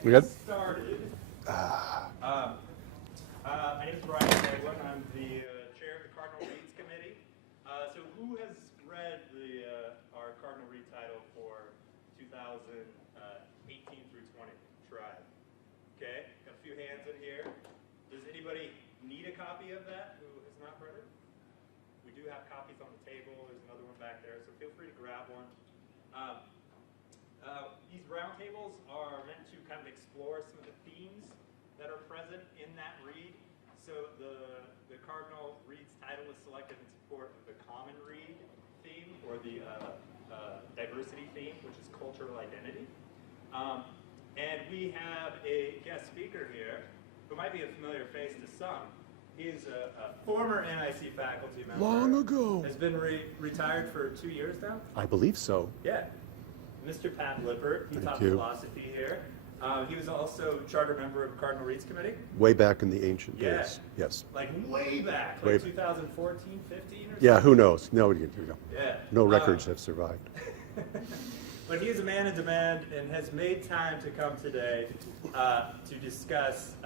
We good? Started. My name is Brian Baldwin. I'm the chair of the Cardinal Reads Committee. So who has read our Cardinal Read title for 2018 through 20 tribe? Okay, got a few hands in here. Does anybody need a copy of that who has not read it? We do have copies on the table. There's another one back there, so feel free to grab one. These roundtables are meant to kind of explore some of the themes that are present in that read. So the Cardinal Reads title is selected in support of the Common Read theme, or the diversity theme, which is cultural identity. And we have a guest speaker here who might be a familiar face to some. He is a former NIC faculty member. Long ago. Has been retired for 2 years now? I believe so. Yeah. Mr. Pat Lippert, he taught you. philosophy here. He was also charter member of Cardinal Reads Committee. Way back in the ancient Yeah. days. Yes. Like way back, Way like 2014, 15 or something? Yeah, who knows? No, Yeah. no records have survived. But he is a man in demand and has made time to come today to discuss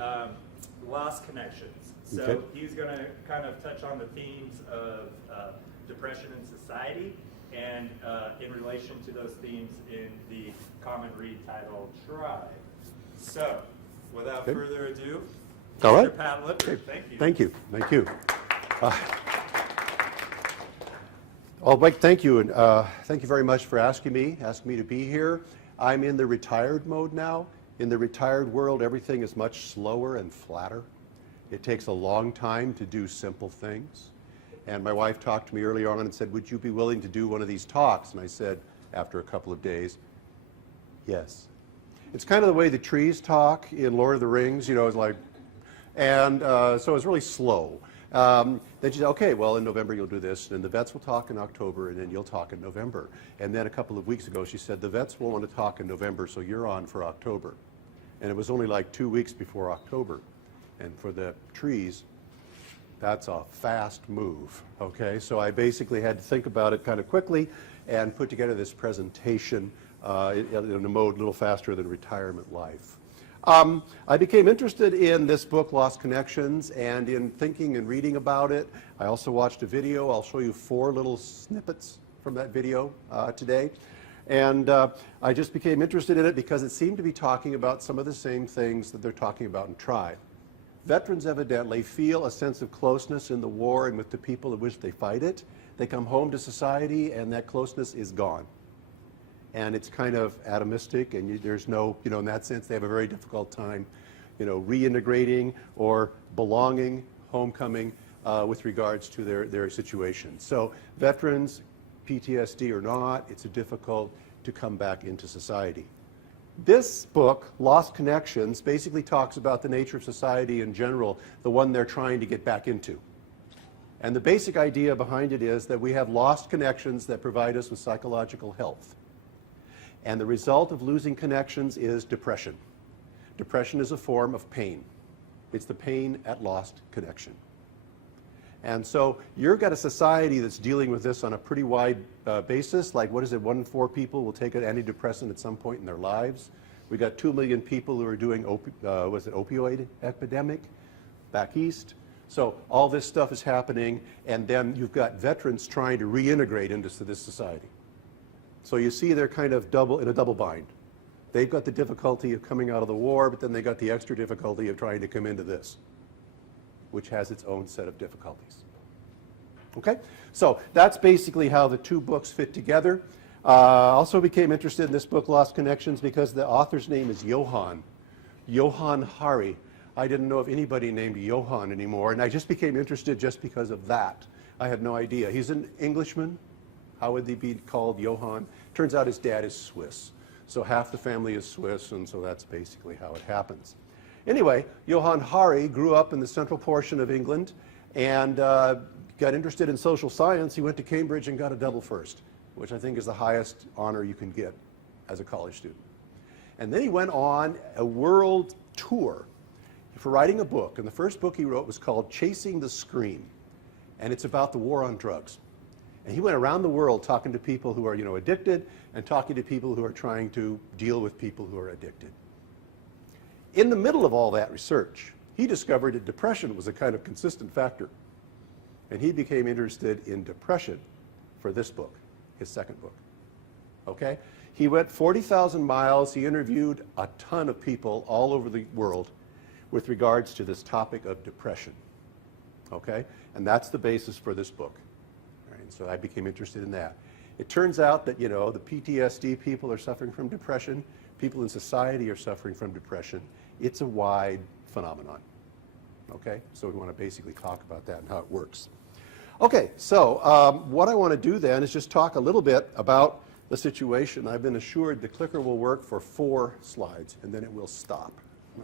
lost connections. So Okay. he's going to kind of touch on the themes of depression in society, and in relation to those themes in the Common Read title, Tribe. So, without further ado, All Mr. right. Pat Lippert, Okay. thank you. Thank you. Thank you. Mike, thank you. And thank you very much for asking me to be here. I'm in the retired mode now. In the retired world, everything is much slower and flatter. It takes a long time to do simple things. And my wife talked to me earlier on and said, would you be willing to do one of these talks? And I said, after a couple of days, yes. It's kind of the way the trees talk in Lord of the Rings, it's like, and so it's really slow. Then she said, okay, well, in November you'll do this, and the vets will talk in October, and then you'll talk in November. And then a couple of weeks ago, she said, the vets will want to talk in November, so you're on for October. And it was only like 2 weeks before October. And for the trees, that's a fast move, okay? So I basically had to think about it kind of quickly and put together this presentation in a mode a little faster than retirement life. I became interested in this book, Lost Connections, and in thinking and reading about it. I also watched a video. I'll show you 4 little snippets from that video today. And I just became interested in it because it seemed to be talking about some of the same things that they're talking about in Tribe. Veterans evidently feel a sense of closeness in the war and with the people in which they fight it. They come home to society and that closeness is gone. And it's kind of atomistic, and there's no, in that sense, they have a very difficult time, reintegrating or belonging, homecoming, with regards to their situation. So veterans, PTSD or not, it's difficult to come back into society. This book, Lost Connections, basically talks about the nature of society in general, the one they're trying to get back into. And the basic idea behind it is that we have lost connections that provide us with psychological health. And the result of losing connections is depression. Depression is a form of pain. It's the pain at lost connection. And so you've got a society that's dealing with this on a pretty wide basis. Like, what is it, 1 in 4 people will take an antidepressant at some point in their lives. We got 2 million people who are doing, opioid epidemic back east. So all this stuff is happening, and then you've got veterans trying to reintegrate into this society. So you see they're kind of in a double bind. They've got the difficulty of coming out of the war, but then they got the extra difficulty of trying to come into this, which has its own set of difficulties. Okay, so that's basically how the 2 books fit together. Also became interested in this book, Lost Connections, because the author's name is Johann. Johann Hari. I didn't know of anybody named Johann anymore, and I just became interested just because of that. I had no idea. He's an Englishman. How would he be called Johann? Turns out his dad is Swiss. So half the family is Swiss, and so that's basically how it happens. Anyway, Johann Hari grew up in the central portion of England and got interested in social science. He went to Cambridge and got a double first, which I think is the highest honor you can get as a college student. And then he went on a world tour for writing a book. And the first book he wrote was called Chasing the Scream. And it's about the war on drugs. And he went around the world talking to people who are, addicted, and talking to people who are trying to deal with people who are addicted. In the middle of all that research, he discovered that depression was a kind of consistent factor. And he became interested in depression for this book, his second book. Okay? He went 40,000 miles. He interviewed a ton of people all over the world with regards to this topic of depression. Okay? And that's the basis for this book. All right, so I became interested in that. It turns out that, you know, the PTSD people are suffering from depression. People in society are suffering from depression. It's a wide phenomenon. Okay? So we want to basically talk about that and how it works. Okay, so what I want to do then is just talk a little bit about the situation. I've been assured the clicker will work for 4 slides, and then it will stop.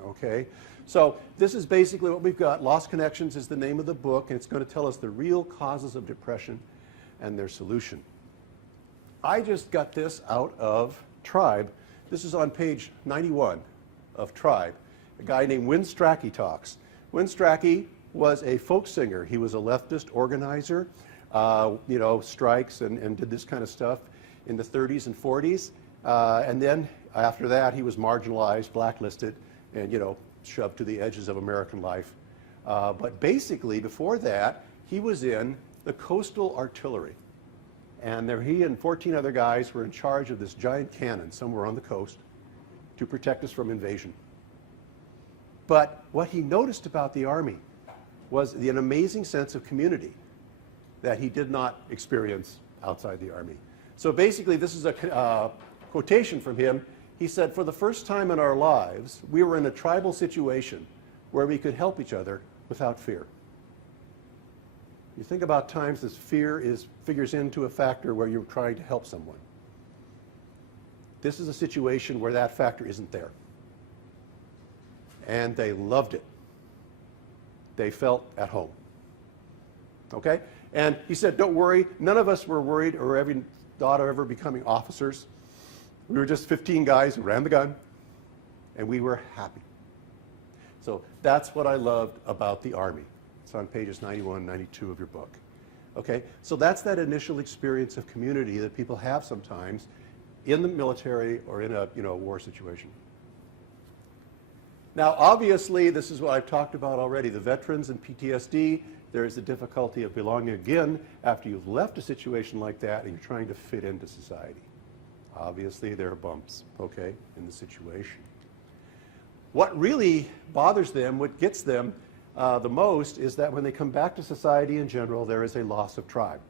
Okay? So this is basically what we've got. Lost Connections is the name of the book, and it's going to tell us the real causes of depression and their solution. I just got this out of Tribe. This is on page 91 of Tribe. A guy named Win Strachey talks. Win Strachey was a folk singer. He was a leftist organizer, you know, strikes and did this kind of stuff in the 30s and 40s. And then after that, he was marginalized, blacklisted, and, you know, shoved to the edges of American life. But basically, before that, he was in the Coastal Artillery. And there he and 14 other guys were in charge of this giant cannon somewhere on the coast to protect us from invasion. But what he noticed about the Army was an amazing sense of community that he did not experience outside the Army. So basically, this is a quotation from him. He said, "For the first time in our lives, we were in a tribal situation where we could help each other without fear." You think about times this fear figures into a factor where you're trying to help someone. This is a situation where that factor isn't there. And they loved it. They felt at home. Okay? And he said, don't worry, none of us were worried or even thought of ever becoming officers. We were just 15 guys who ran the gun, and we were happy. So that's what I loved about the Army. It's on pages 91 and 92 of your book. Okay? So that's that initial experience of community that people have sometimes in the military or in a, you know, war situation. Now, obviously, this is what I've talked about already. The veterans and PTSD, there is the difficulty of belonging again after you've left a situation like that and you're trying to fit into society. Obviously, there are bumps, okay, in the situation. What really bothers them, what gets them the most, is that when they come back to society in general, there is a loss of tribe.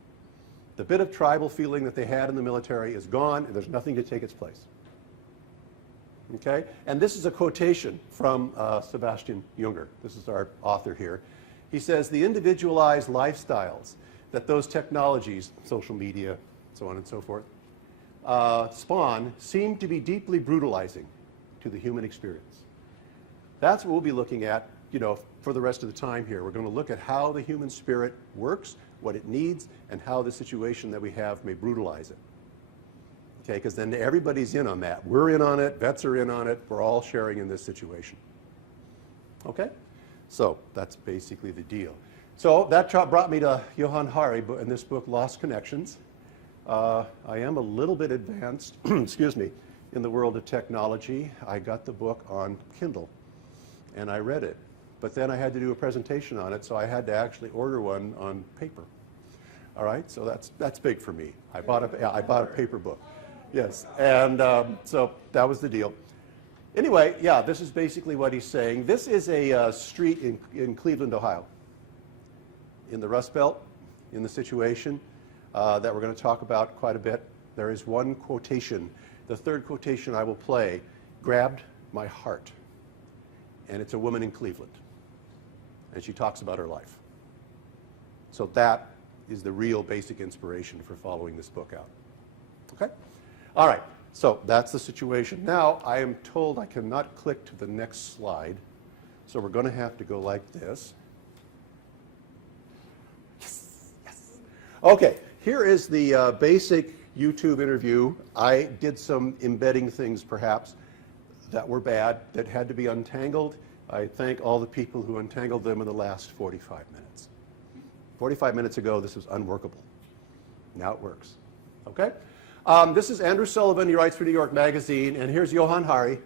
The bit of tribal feeling that they had in the military is gone, and there's nothing to take its place. Okay? And this is a quotation from Sebastian Junger. This is our author here. He says, the individualized lifestyles that those technologies, social media, so on and so forth, spawn seem to be deeply brutalizing to the human experience. That's what we'll be looking at, you know, for the rest of the time here. We're going to look at how the human spirit works, what it needs, and how the situation that we have may brutalize it. Okay, because then everybody's in on that. We're in on it, vets are in on it, we're all sharing in this situation. Okay? So that's basically the deal. So that brought me to Johann Hari in this book, Lost Connections. I am a little bit advanced, excuse me, in the world of technology. I got the book on Kindle, and I read it. But then I had to do a presentation on it, so I had to actually order one on paper. All right, so that's big for me. I bought a paper book. Yes, and so that was the deal. Anyway, yeah, this is basically what he's saying. This is a street in Cleveland, Ohio, in the Rust Belt, in the situation that we're going to talk about quite a bit. There is one quotation. The third quotation I will play grabbed my heart, and it's a woman in Cleveland, and she talks about her life. So that is the real basic inspiration for following this book out. Okay? All right, so that's the situation. Now, I am told I cannot click to the next slide, so we're going to have to go like this. Yes, yes. Okay, here is the basic YouTube interview. I did some embedding things, perhaps, that were bad, that had to be untangled. I thank all the people who untangled them in the last 45 minutes. 45 minutes ago, this was unworkable. Now it works. Okay? This is Andrew Sullivan. He writes for New York Magazine. And here's Johann Hari,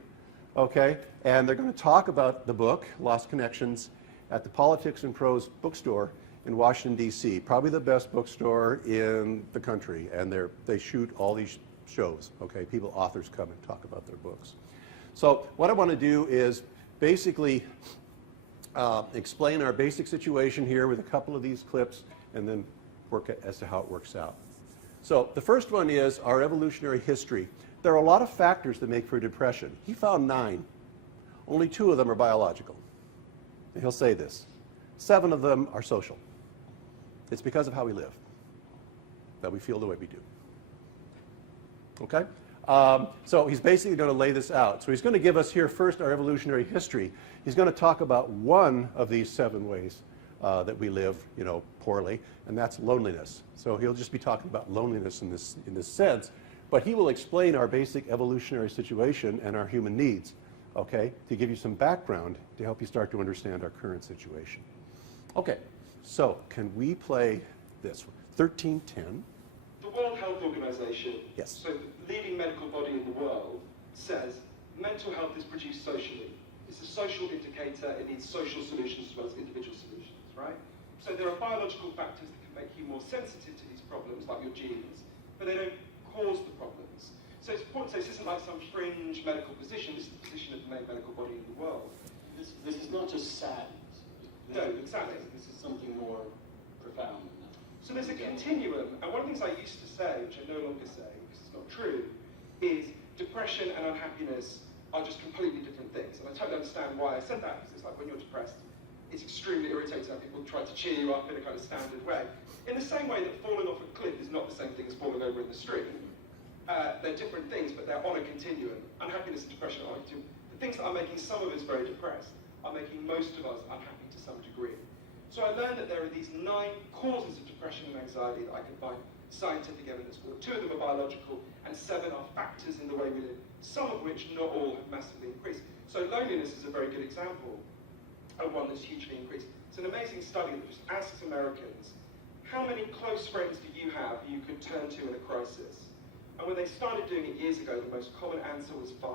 Okay? And they're going to talk about the book, Lost Connections, at the Politics and Prose bookstore in Washington, D.C., probably the best bookstore in the country. And they shoot all these shows, okay? Authors come and talk about their books. So what I want to do is basically explain our basic situation here with a couple of these clips and then work as to how it works out. So the first one is our evolutionary history. There are a lot of factors that make for depression. He found 9. Only 2 of them are biological. And he'll say this. 7 of them are social. It's because of how we live that we feel the way we do. Okay? So he's basically going to lay this out. So he's going to give us here first our evolutionary history. He's going to talk about one of these 7 ways that we live, poorly, and that's loneliness. So he'll just be talking about loneliness in this sense, but he will explain our basic evolutionary situation and our human needs, okay, to give you some background to help you start to understand our current situation. Okay, so can we play this? 1310. The World Health Organization, Yes. so the leading medical body in the world, says mental health is produced socially. It's a social indicator. It needs social solutions as well as individual solutions, right? So there are biological factors that can make you more sensitive to these problems, like your genes, but they don't cause the problems. So it's important to say this isn't like some fringe medical position. This is the position of the main medical body in the world. This is not just sadness. No, exactly. This is something more profound than that. So there's a continuum, and one of the things I used to say, which I no longer say because it's not true, is depression and unhappiness are just completely different things. And I totally understand why I said that, because it's like when you're depressed, it's extremely irritating how people try to cheer you up in a kind of standard way. In the same way that falling off a cliff is not the same thing as falling over in the street. They're different things, but they're on a continuum. Unhappiness and depression are on a continuum. The things that are making some of us very depressed are making most of us unhappy to some degree. So I learned that there are these 9 causes of depression and anxiety that I can find scientific evidence for. 2 of them are biological, and 7 are factors in the way we live, some of which, not all, have massively increased. So loneliness is a very good example of one that's hugely increased. It's an amazing study that just asks Americans, how many close friends do you have who you could turn to in a crisis? And when they started doing it years ago, the most common answer was 5.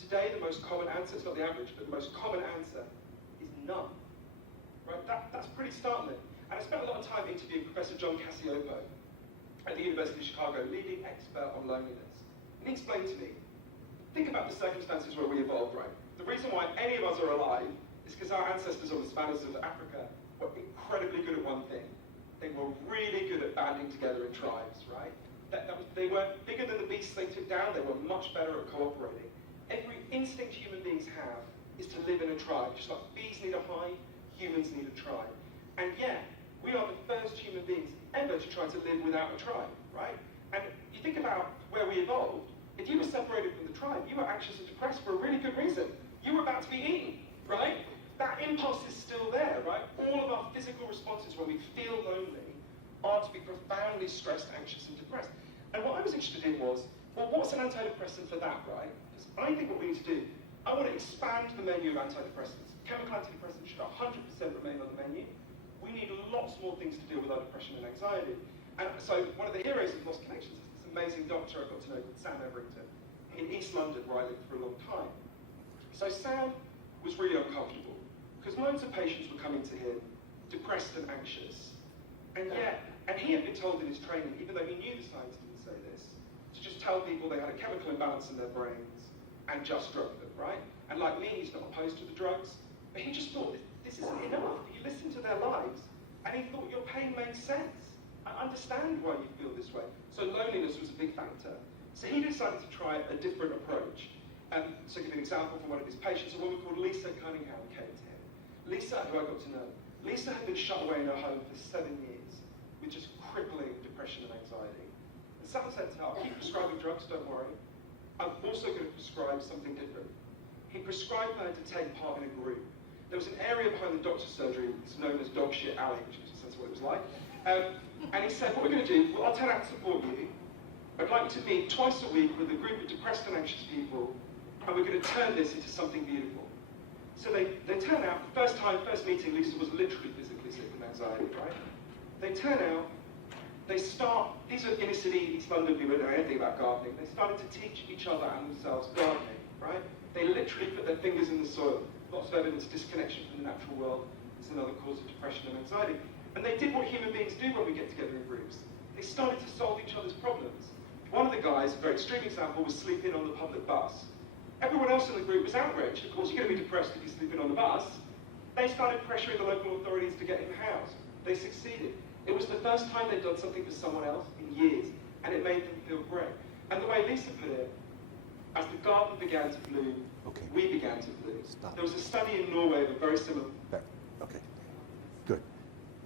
Today, the most common answer, it's not the average, but the most common answer is none. Right? That's pretty startling. And I spent a lot of time interviewing Professor John Cassiopo at the University of Chicago, leading expert on loneliness. And he explained to me, think about the circumstances where we evolved, right? The reason why any of us are alive is because our ancestors on the savannas of Africa were incredibly good at one thing. They were really good at banding together in tribes, right? They weren't bigger than the beasts they took down, they were much better at cooperating. Every instinct human beings have is to live in a tribe. Just like bees need a hive, humans need a tribe. And yet, we are the first human beings ever to try to live without a tribe, right? And you think about where we evolved, if you were separated from the tribe, you were anxious and depressed for a really good reason. You were about to be eaten, right? That impulse is still there, right? All of our physical responses when we feel lonely are to be profoundly stressed, anxious, and depressed. And what I was interested in was, well, what's an antidepressant for that, right? Because I think what we need to do, I want to expand the menu of antidepressants. Chemical antidepressants should 100% remain on the menu. We need lots more things to deal with our depression and anxiety. And so one of the heroes of Lost Connections is this amazing doctor I got to know called Sam Everington in East London, where I lived for a long time. So Sam was really uncomfortable because loads of patients were coming to him depressed and anxious. And he had been told in his training, even though he knew the science didn't say this, to just tell people they had a chemical imbalance in their brains and just drug them, right? And like me, he's not opposed to the drugs, but he just thought, this isn't enough. You listen to their lives, and he thought your pain made sense. I understand why you feel this way. So loneliness was a big factor. So he decided to try a different approach. So to give an example from one of his patients, a woman called Lisa Cunningham came to him. Lisa, who I got to know, Lisa had been shut away in her home for 7 years with just crippling depression and anxiety. And Sam said to her, I'll keep prescribing drugs, don't worry. I'm also going to prescribe something different. He prescribed her to take part in a group. There was an area behind the doctor's surgery that's known as Dog Shit Alley, which is essentially what it was like. And he said, what we're going to do, well, I'll turn out to support you. I'd like to meet twice a week with a group of depressed and anxious people, and we're going to turn this into something beautiful. So they turn out, first meeting, Lisa was literally physically sick with anxiety, right? They turn out, they start, these are inner city East London people who don't know anything about gardening, they started to teach each other and themselves gardening. right? They literally put their fingers in the soil. Lots of evidence, disconnection from the natural world is another cause of depression and anxiety. And they did what human beings do when we get together in groups. They started to solve each other's problems. One of the guys, a very extreme example, was sleeping on the public bus. Everyone else in the group was outraged. Of course, you're going to be depressed if you're sleeping on the bus. They started pressuring the local authorities to get him housed. They succeeded. It was the first time they'd done something for someone else in years, and it made them feel great. And the way Lisa put it, as the garden began to bloom, we began to bloom. There was a study in Norway of a very similar... There. Okay. Good.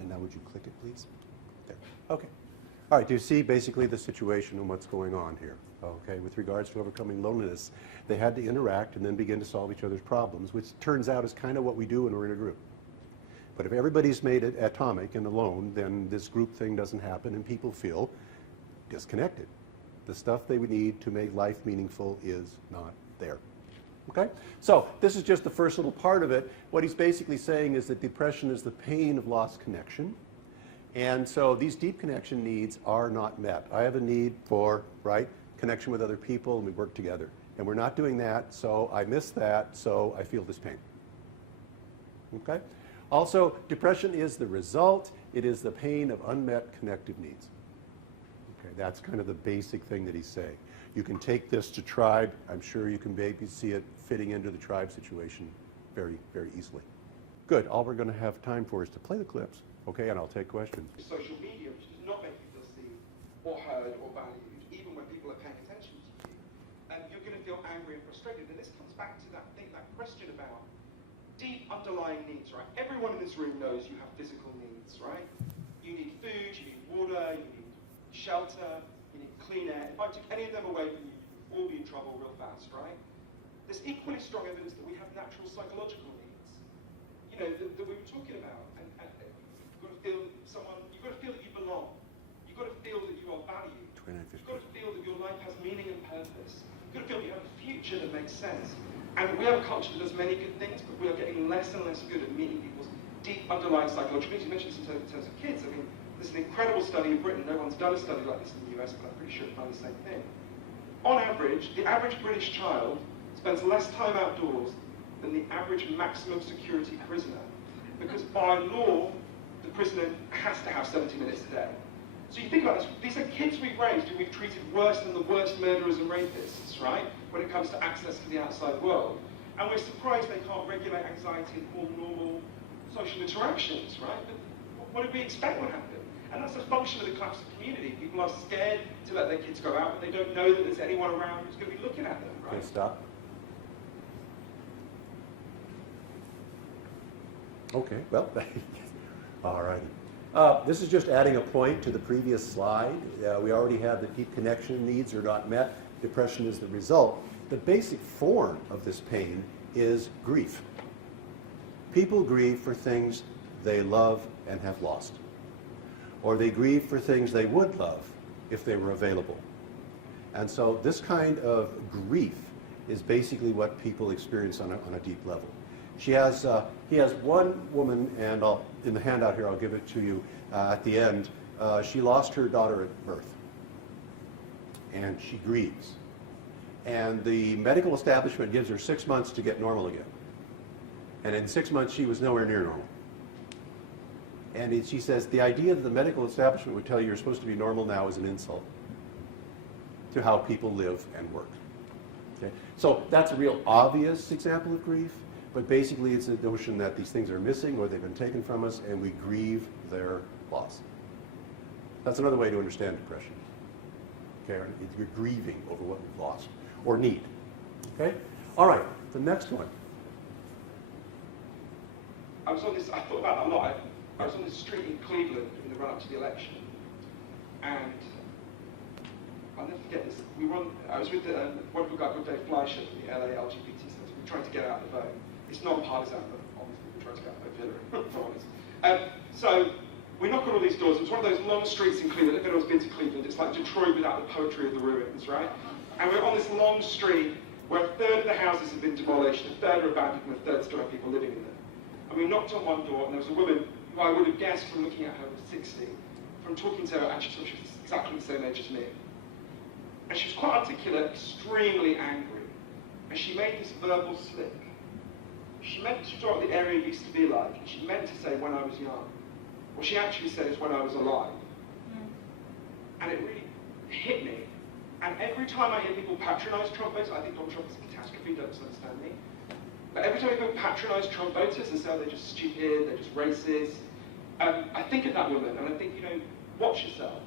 And now would you click it, please? There. Okay. All right, do you see basically the situation and what's going on here? Okay, with regards to overcoming loneliness, they had to interact and then begin to solve each other's problems, which turns out is kind of what we do when we're in a group. But if everybody's made it atomic and alone, then this group thing doesn't happen and people feel disconnected. The stuff they would need to make life meaningful is not there. Okay? So this is just the first little part of it. What he's basically saying is that depression is the pain of lost connection. And so these deep connection needs are not met. I have a need for, right, connection with other people, and we work together. And we're not doing that, so I miss that, so I feel this pain. Okay? Also, depression is the result. It is the pain of unmet connective needs. Okay, that's kind of the basic thing that he's saying. You can take this to tribe. I'm sure you can maybe see it fitting into the tribe situation very, very easily. Good. All we're going to have time for is to play the clips, okay, and I'll take questions. Social media, which does not make you feel seen or heard or valued, even when people are paying attention to you, you're going to feel angry and frustrated. And this comes back to that question about deep underlying needs, right? Everyone in this room knows you have physical needs, right? You need food, you need water, you need shelter, you need clean air. If I took any of them away from you, you'd all be in trouble real fast, right? There's equally strong evidence that we have natural psychological needs, you know, that we were talking about. And you've got to feel you've got to feel that you belong. You've got to feel that you are valued. You've got to feel that your life has meaning and purpose. You've got to feel you have a future that makes sense. And we have a culture that does many good things, but we are getting less and less good at meeting people's deep underlying psychological needs. You mentioned this in terms of kids. I mean, there's an incredible study in Britain. No one's done a study like this in the US, but I'm pretty sure it found the same thing. On average, the average British child spends less time outdoors than the average maximum security prisoner, because by law, the prisoner has to have 70 minutes a day. So you think about this, these are kids we've raised who we've treated worse than the worst murderers and rapists, right? When it comes to access to the outside world. And we're surprised they can't regulate anxiety and form normal social interactions, right? But what did we expect would happen? And that's a function of the collapse of community. People are scared to let their kids go out, but they don't know that there's anyone around who's going to be looking at them, right? Okay, stop. Okay, well, all righty. This is just adding a point to the previous slide. We already have that deep connection needs are not met. Depression is the result. The basic form of this pain is grief. People grieve for things they love and have lost. Or they grieve for things they would love if they were available. And so this kind of grief is basically what people experience on a deep level. He has one woman, and in the handout here, I'll give it to you at the end. She lost her daughter at birth, and she grieves. And the medical establishment gives her 6 months to get normal again. And in 6 months, she was nowhere near normal. And she says, the idea that the medical establishment would tell you you're supposed to be normal now is an insult to how people live and work. Okay? So that's a real obvious example of grief. But basically, it's a notion that these things are missing or they've been taken from us, and we grieve their loss. That's another way to understand depression. Okay, you're grieving over what we've lost or need. Okay, all right. The next one. I thought about that a lot. I was on this street in Cleveland in the run-up to the election, and I'll never forget this. I was with a wonderful guy called Dave Fleischer from the LA LGBT Center. We were trying to get out the vote. It's not partisan, but obviously we're trying to get out the vote for Hillary, for honest. So we knock on all these doors. It was one of those long streets in Cleveland. If anyone's been to Cleveland, it's like Detroit without the poetry of the ruins, right? And we're on this long street where a third of the houses have been demolished, a third are abandoned, and a third still have people living in them. And we knocked on one door, and there was a woman who I would have guessed from looking at her was 60. From talking to her, actually, she was exactly the same age as me. And she was quite articulate, extremely angry. and she made this verbal slip. She meant to draw what the area used to be like, and she meant to say when I was young. What she actually said is when I was alive. And it really hit me. And every time I hear people patronize Trump voters, I think Donald Trump is a catastrophe, don't misunderstand me. But every time people patronize Trump voters and say they're just stupid, they're just racist, I think of that woman, and I think, watch yourself.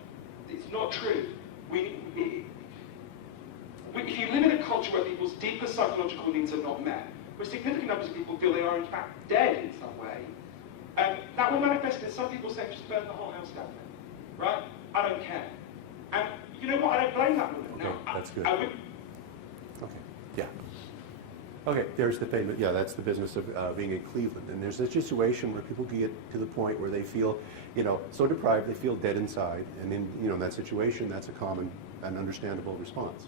It's not true. If you live in a culture where people's deeper psychological needs are not met, where significant numbers of people feel they are in fact dead in some way, that will manifest in some people saying just burn the whole house down there, right? I don't care. And you know what? I don't blame that woman. Okay, Now, that's good. Okay, Yeah. Okay, there's the thing. Yeah, that's the business of being in Cleveland. And there's a situation where people get to the point where they feel, so deprived, they feel dead inside. And in that situation, that's a common and understandable response.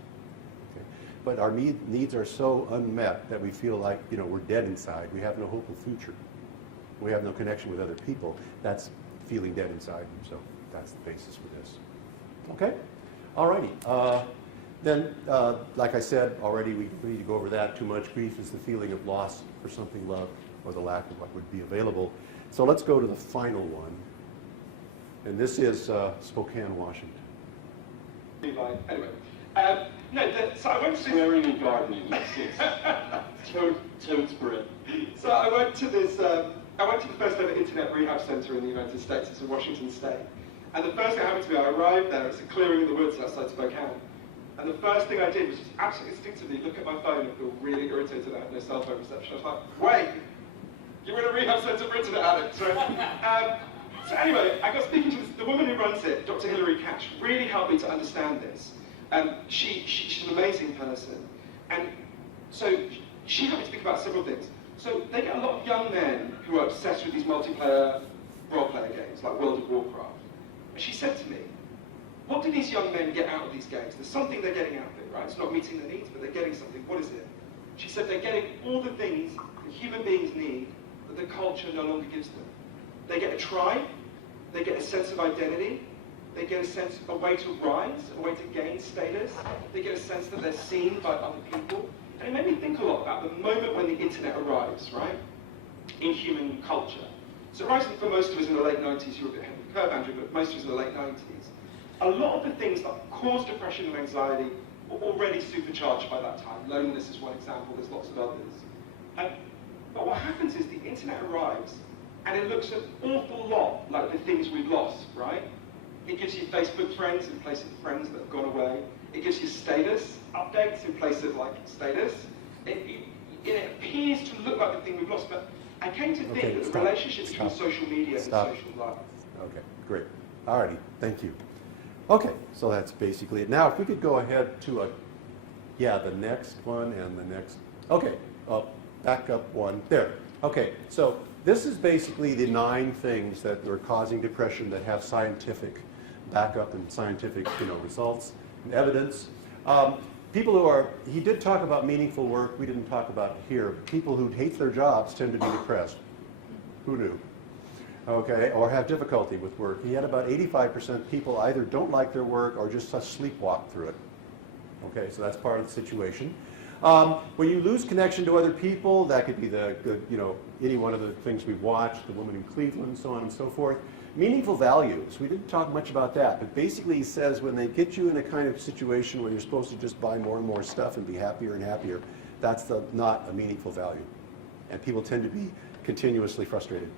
Okay? But our needs are so unmet that we feel like, we're dead inside. We have no hope of future. We have no connection with other people. That's feeling dead inside. So that's the basis for this. Okay? All righty. Then, like I said already, we need to go over that. Too much grief is the feeling of loss for something loved or the lack of what would be available. So let's go to the final one. And this is Spokane, Washington. Anyway, so I went to Swearing and gardening, yes. Toad spirit. So I went to the first ever internet rehab center in the United States. It's in Washington State. And the first thing that happened to me, I arrived there. It's a clearing in the woods outside Spokane. And the first thing I did was just absolutely instinctively look at my phone and feel really irritated that I had no cell phone reception. I was like, wait, you're in a rehab center for internet addicts, right? So anyway, I got speaking to the woman who runs it, Dr. Hilary Cash, really helped me to understand this. She's an amazing person. And so she helped me think about several things. So they get a lot of young men who are obsessed with these multiplayer role-player games, like World of Warcraft. And she said to me, what do these young men get out of these games? There's something they're getting out of it, right? It's not meeting their needs, but they're getting something. What is it? She said they're getting all the things that human beings need that the culture no longer gives them. They get a tribe, they get a sense of identity, they get a way to rise, a way to gain status, they get a sense that they're seen by other people. And it made me think a lot about the moment when the internet arrives, right, in human culture. So rising for most of us in the late 90s, you were a bit ahead of the curve, Andrew, but most of us in the late 90s, a lot of the things that cause depression and anxiety were already supercharged by that time. Loneliness is one example, there's lots of others. But what happens is the internet arrives, and it looks an awful lot like the things we've lost, right? It gives you Facebook friends in place of friends that have gone away. It gives you status updates in place of status. It appears to look like the thing we've lost, but I came to think that the relationship between social media and social life. Okay, great. All righty, thank you. Okay, so that's basically it. Now, if we could go ahead to the next one and the next. Okay, back up one. There. Okay, so this is basically the 9 things that are causing depression that have scientific backup and scientific, results and evidence. People who are, he did talk about meaningful work, we didn't talk about it here. People who hate their jobs tend to be depressed. Who knew? Okay, or have difficulty with work. He had about 85% people either don't like their work or just sleepwalk through it. Okay, so that's part of the situation. When you lose connection to other people, that could be any one of the things we've watched, the woman in Cleveland, so on and so forth. Meaningful values, we didn't talk much about that, but basically he says when they get you in a kind of situation where you're supposed to just buy more and more stuff and be happier and happier, that's not a meaningful value. And people tend to be continuously frustrated,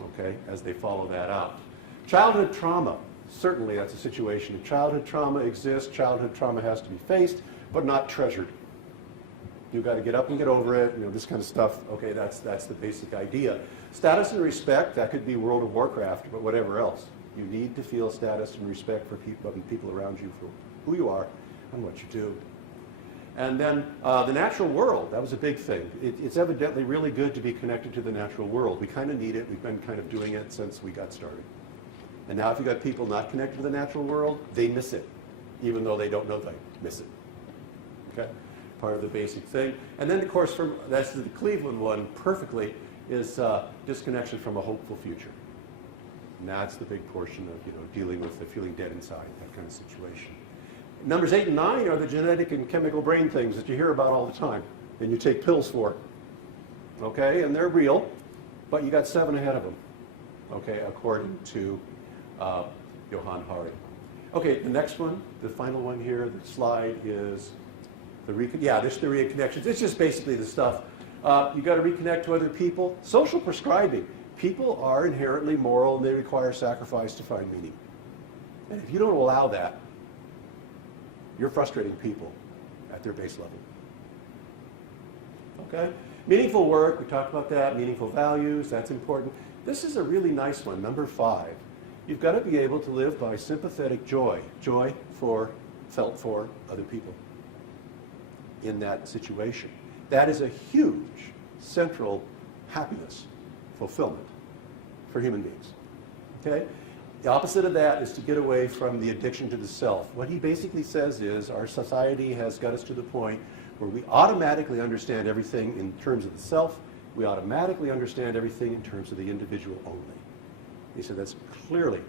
okay, as they follow that out. Childhood trauma, certainly that's a situation. If childhood trauma exists, childhood trauma has to be faced, but not treasured. You've got to get up and get over it, this kind of stuff. Okay, that's the basic idea. Status and respect, that could be World of Warcraft, but whatever else. You need to feel status and respect for people around you for who you are and what you do. And then the natural world, that was a big thing. It's evidently really good to be connected to the natural world. We kind of need it. We've been kind of doing it since we got started. And now if you've got people not connected to the natural world, they miss it, even though they don't know they miss it. Okay? Part of the basic thing. And then, of course, that's the Cleveland one perfectly, is disconnection from a hopeful future. And that's the big portion of dealing with the feeling dead inside, that kind of situation. Numbers 8 and 9 are the genetic and chemical brain things that you hear about all the time and you take pills for. Okay, and they're real, but you got 7 ahead of them. Okay, according to Johann. Okay, the next one, the final one here, the slide is this theory of connections. It's just basically the stuff. You got to reconnect to other people. Social prescribing. People are inherently moral and they require sacrifice to find meaning. And if you don't allow that, you're frustrating people at their base level. Okay? Meaningful work, we talked about that. Meaningful values, that's important. This is a really nice one, number 5. You've got to be able to live by sympathetic joy. Joy felt for other people in that situation. That is a huge central happiness, fulfillment for human beings. Okay? The opposite of that is to get away from the addiction to the self. What he basically says is our society has got us to the point where we automatically understand everything in terms of the self. We automatically understand everything in terms of the individual only. He said that's clearly,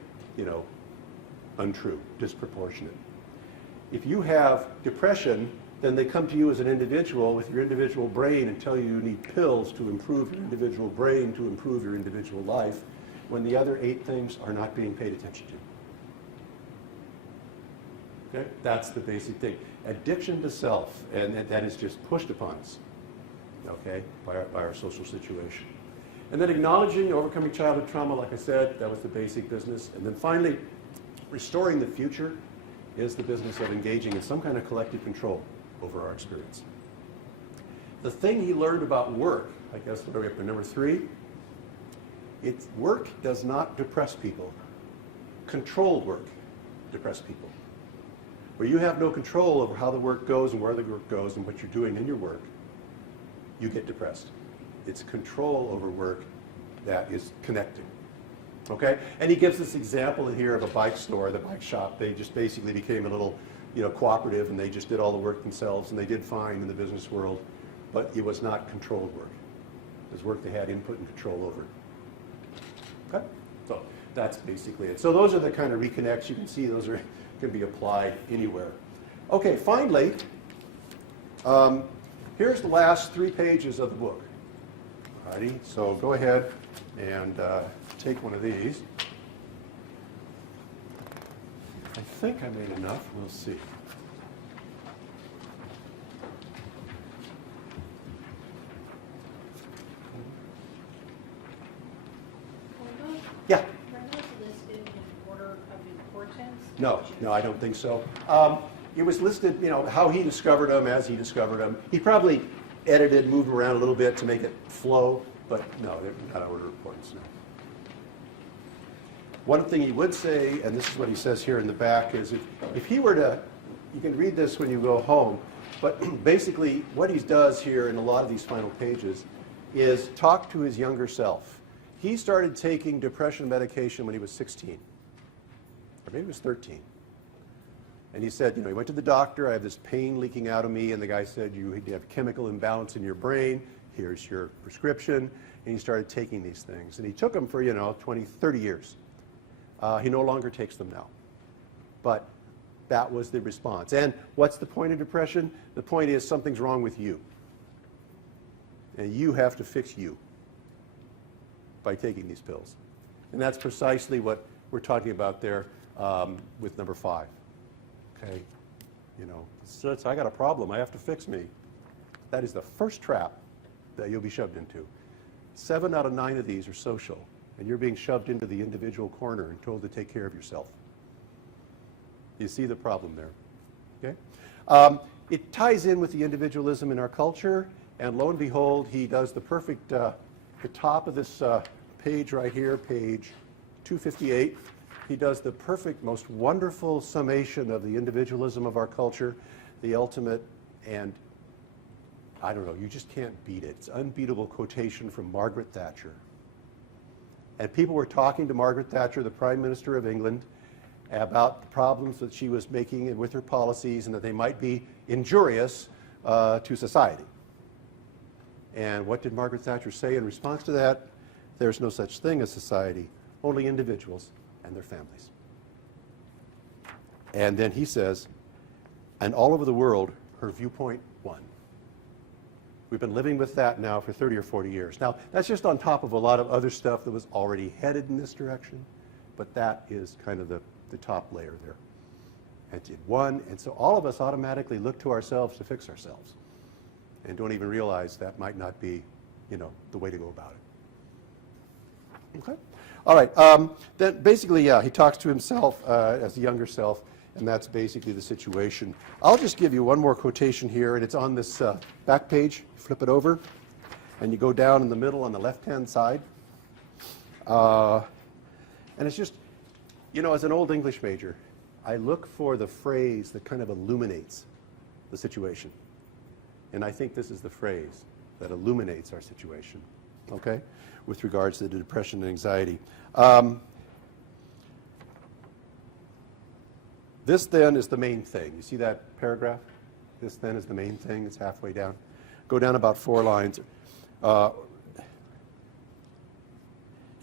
untrue, disproportionate. If you have depression, then they come to you as an individual with your individual brain and tell you need pills to improve your individual brain, to improve your individual life, when the other 8 things are not being paid attention to. Okay? That's the basic thing. Addiction to self, and that is just pushed upon us, okay, by our social situation. And then acknowledging and overcoming childhood trauma, like I said, that was the basic business. And then finally, restoring the future is the business of engaging in some kind of collective control over our experience. The thing he learned about work, I guess we're up to number 3, work does not depress people. Controlled work depresses people. Where you have no control over how the work goes and where the work goes and what you're doing in your work, you get depressed. It's control over work that is connecting. Okay? And he gives this example here of a bike store, the bike shop. They just basically became a little, cooperative, and they just did all the work themselves, and they did fine in the business world, but it was not controlled work. It was work they had input and control over. Okay? So that's basically it. So those are the kind of reconnects. You can see those can be applied anywhere. Okay, finally, here's the last 3 pages of the book. Alrighty, so go ahead and take one of these. I think I made enough. We'll see. Yeah. Are those listed in order of importance? No, I don't think so. It was listed, how he discovered them, as he discovered them. He probably edited, moved around a little bit to make it flow, but no, they're not order of importance. No. One thing he would say, and this is what he says here in the back, is if he were to, you can read this when you go home, but basically what he does here in a lot of these final pages is talk to his younger self. He started taking depression medication when he was 16, or maybe it was 13. And he said, he went to the doctor, I have this pain leaking out of me, and the guy said, you have chemical imbalance in your brain, here's your prescription, and he started taking these things. And he took them for, 20, 30 years. He no longer takes them now. But that was the response. And what's the point of depression? The point is something's wrong with you. And you have to fix you by taking these pills. And that's precisely what we're talking about there with number 5. Okay, so I got a problem, I have to fix me. That is the first trap that you'll be shoved into. 7 out of 9 of these are social, and you're being shoved into the individual corner and told to take care of yourself. You see the problem there, okay? It ties in with the individualism in our culture, and lo and behold, he does the perfect, the top of this page right here, page 258, he does the perfect, most wonderful summation of the individualism of our culture, the ultimate, and I don't know, you just can't beat it. It's an unbeatable quotation from Margaret Thatcher. And people were talking to Margaret Thatcher, the Prime Minister of England, about the problems that she was making with her policies and that they might be injurious to society. And what did Margaret Thatcher say in response to that? There's no such thing as society, only individuals and their families. And then he says, And all over the world, her viewpoint won. We've been living with that now for 30 or 40 years. Now, that's just on top of a lot of other stuff that was already headed in this direction, but that is kind of the top layer there. And it won, and so all of us automatically look to ourselves to fix ourselves and don't even realize that might not be, the way to go about it. Okay? All right. Then basically, yeah, he talks to himself as a younger self, and that's basically the situation. I'll just give you one more quotation here, and it's on this back page. Flip it over, and you go down in the middle on the left-hand side. And it's just, as an old English major, I look for the phrase that kind of illuminates the situation. And I think this is the phrase that illuminates our situation, okay, with regards to the depression and anxiety. This then is the main thing. You see that paragraph? This then is the main thing. It's halfway down. Go down about 4 lines. You're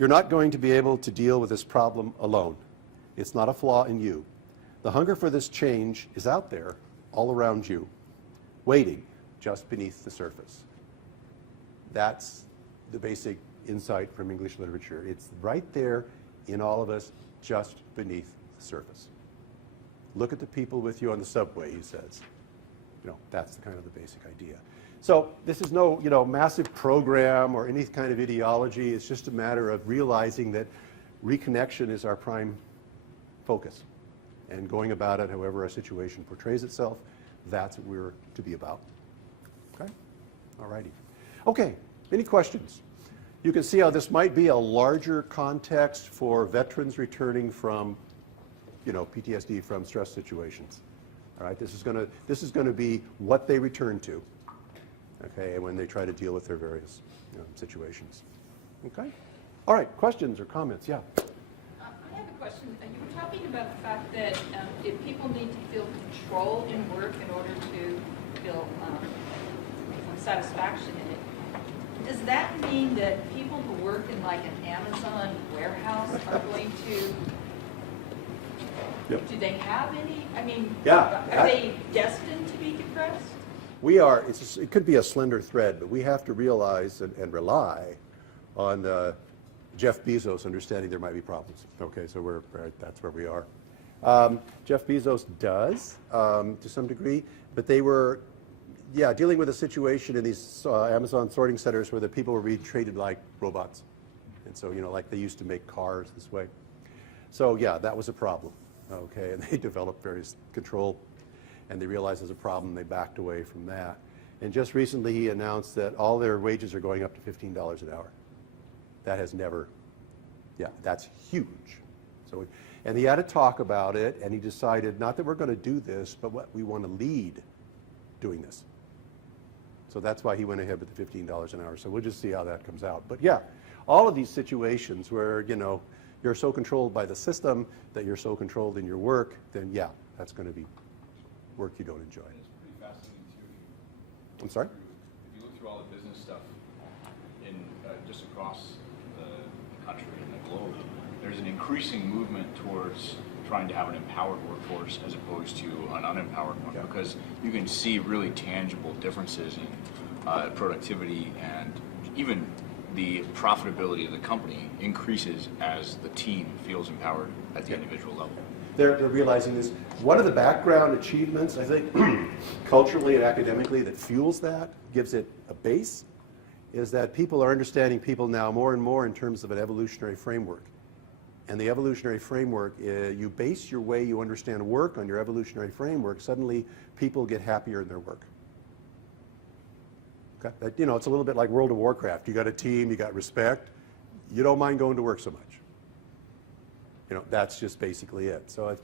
not going to be able to deal with this problem alone. It's not a flaw in you. The hunger for this change is out there, all around you, waiting just beneath the surface. That's the basic insight from English literature. It's right there in all of us, just beneath the surface. Look at the people with you on the subway, he says. That's the kind of the basic idea. So this is no, massive program or any kind of ideology. It's just a matter of realizing that reconnection is our prime focus. And going about it however our situation portrays itself, that's what we're to be about. Okay? All righty. Okay, any questions? You can see how this might be a larger context for veterans returning from, PTSD from stress situations. All right, this is going to be what they return to, okay, when they try to deal with their various situations. Okay? All right, questions or comments? Yeah. I have a question. You were talking about the fact that if people need to feel control in work in order to feel satisfaction in it, does that mean that people who work in like an Amazon warehouse are going to, Yep. do they have any, Yeah. are they destined to be depressed? We are, it could be a slender thread, but we have to realize and rely on Jeff Bezos understanding there might be problems. Okay, so that's where we are. Jeff Bezos does, to some degree, but they were, dealing with a situation in these Amazon sorting centers where the people were being treated like robots. And so, like they used to make cars this way. So, that was a problem. Okay, and they developed various control, and they realized there's a problem, they backed away from that. And just recently he announced that all their wages are going up to $15 an hour. That has never, that's huge. So, and he had to talk about it, and he decided not that we're going to do this, but what we want to lead doing this. So that's why he went ahead with the $15 an hour. So we'll just see how that comes out. But all of these situations where, you're so controlled by the system that you're so controlled in your work, then that's going to be work you don't enjoy. And it's pretty fascinating too. I'm sorry? If you look through all the business stuff in just across the country and the globe, there's an increasing movement towards trying to have an empowered workforce as opposed to an unempowered one, because you can see really tangible differences in productivity, and even the profitability of the company increases as the team feels empowered at the individual level. They're realizing this. One of the background achievements, I think, culturally and academically that fuels that, gives it a base, is that people are understanding people now more and more in terms of an evolutionary framework. And the evolutionary framework, you base your way you understand work on your evolutionary framework, suddenly people get happier in their work. Okay? It's a little bit like World of Warcraft. You got a team, you got respect, you don't mind going to work so much. That's just basically it. So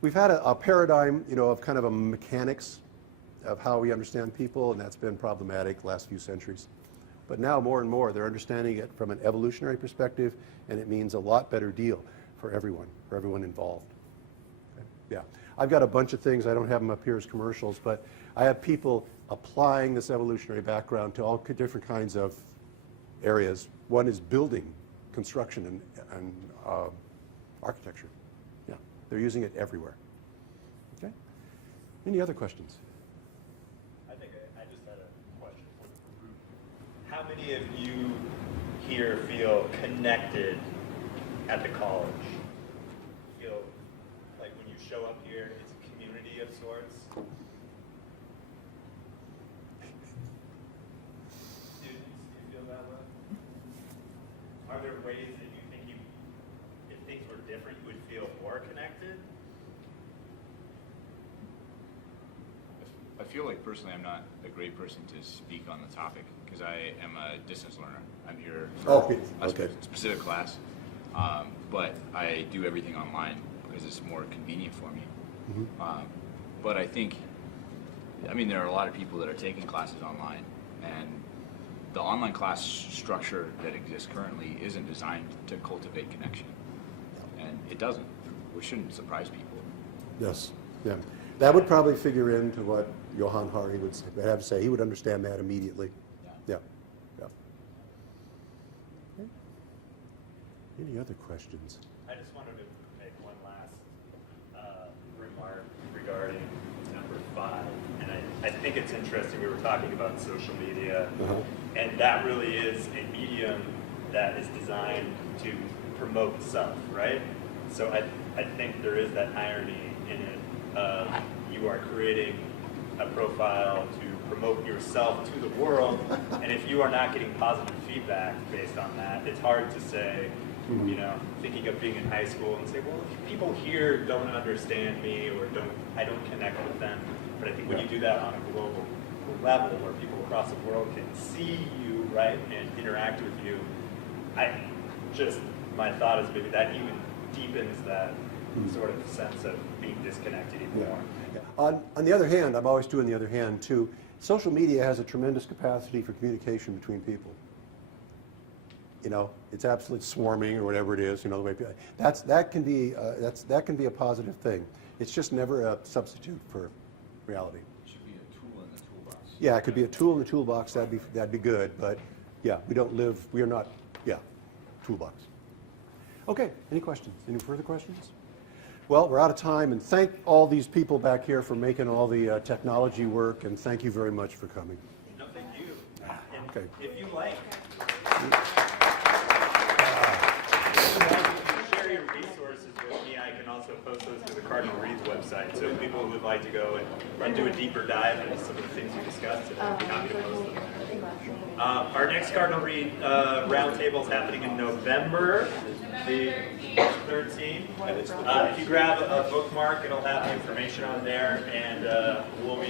we've had a paradigm, of kind of a mechanics of how we understand people, and that's been problematic the last few centuries. But now more and more they're understanding it from an evolutionary perspective, and it means a lot better deal for everyone involved. Okay? Yeah, I've got a bunch of things, I don't have them up here as commercials, but I have people applying this evolutionary background to all different kinds of areas. One is building, construction, and architecture. Yeah, they're using it everywhere. Okay. Any other questions? I think I just had a question for the group. How many of you here feel connected at the college? Feel like when you show up here, it's a community of sorts? Students, do you feel that way? Are there ways that you think if things were different, you would feel more connected? I feel like personally I'm not a great person to speak on the topic because I am a distance learner. I'm here for a specific class, but I do everything online because it's more convenient for me. But I think, there are a lot of people that are taking classes online, and the online class structure that exists currently isn't designed to cultivate connection, and it doesn't, which shouldn't surprise people. Yes, yeah. That would probably figure into what Johann would have to say. He would understand that immediately. Yeah. Okay. Any other questions? I just wanted to make one last remark regarding number 5. And I think it's interesting, we were talking about social media, and that really is a medium that is designed to promote self, right? So I think there is that irony in it. You are creating a profile to promote yourself to the world, and if you are not getting positive feedback based on that, it's hard to say, thinking of being in high school and say, well, if people here don't understand me or I don't connect with them. But I think when you do that on a global level where people across the world can see you, right, and interact with you, my thought is maybe that even deepens that sort of sense of being disconnected even more. On the other hand, I'm always doing the other hand too. Social media has a tremendous capacity for communication between people. It's absolutely swarming or whatever it is. The way that can be a positive thing. It's just never a substitute for reality. It should be a tool in the toolbox. Yeah, it could be a tool in the toolbox. That'd be good. But yeah, we are not. Yeah, toolbox. Okay. Any questions? Any further questions? Well, we're out of time, and thank all these people back here for making all the technology work, and thank you very much for coming. No, thank you. And Okay. if you like, share your resources with me. I can also post those to the Cardinal Reads website. So people who would like to go and do a deeper dive into some of the things we discussed today, I'd be happy to post them there. Our next Cardinal Read Roundtable is happening in November the 13th. If you grab a bookmark, it'll have the information on there, and we'll be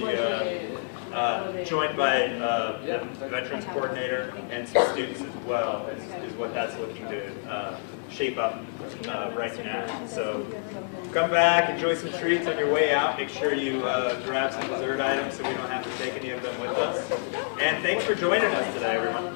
joined by the Veterans Coordinator and some students as well, is what that's looking to shape up right now. So come back, enjoy some treats on your way out. Make sure you grab some dessert items so we don't have to take any of them with us. And thanks for joining us today, everyone.